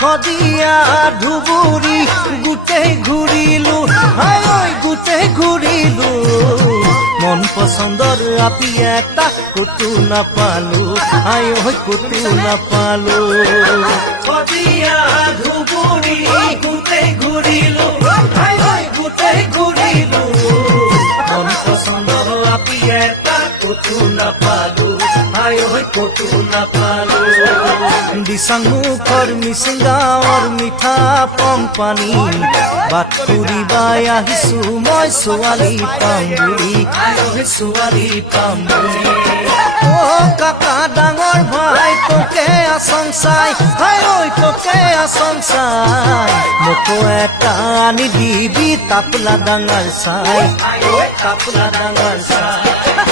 থদিয়া ধুবুৰী গোটেই ঘূৰিলো হাই ঐ গোটেই ঘূৰিলো মন পছন্দৰ আপি এটা ক'তো নাপালো হাই ঐ ক'তো নাপালো থদিয়া ধুবুৰী গোটেই ঘূৰিলো হাই ঐ গোটেই ঘূৰিলো মন পছন্দৰ আপি এটা ক'তো নাপালো হাই ঐ ক'তো নাপালো দিচাংমুখৰ মিচিংগাঁৱৰ মিঠা পম্পানী বাট ফুৰিবাই আহিছো মই ছোৱালী পাম বুলি ছোৱালী পাম বুলি অ কাকা ডাঙৰ ভাই তোকে আচং চাই হাই ঐ তোকে আচং চাই মোকো এটা আনি দিবি তাপলা ডাঙৰ চাই তাপলা ডাঙৰ চাই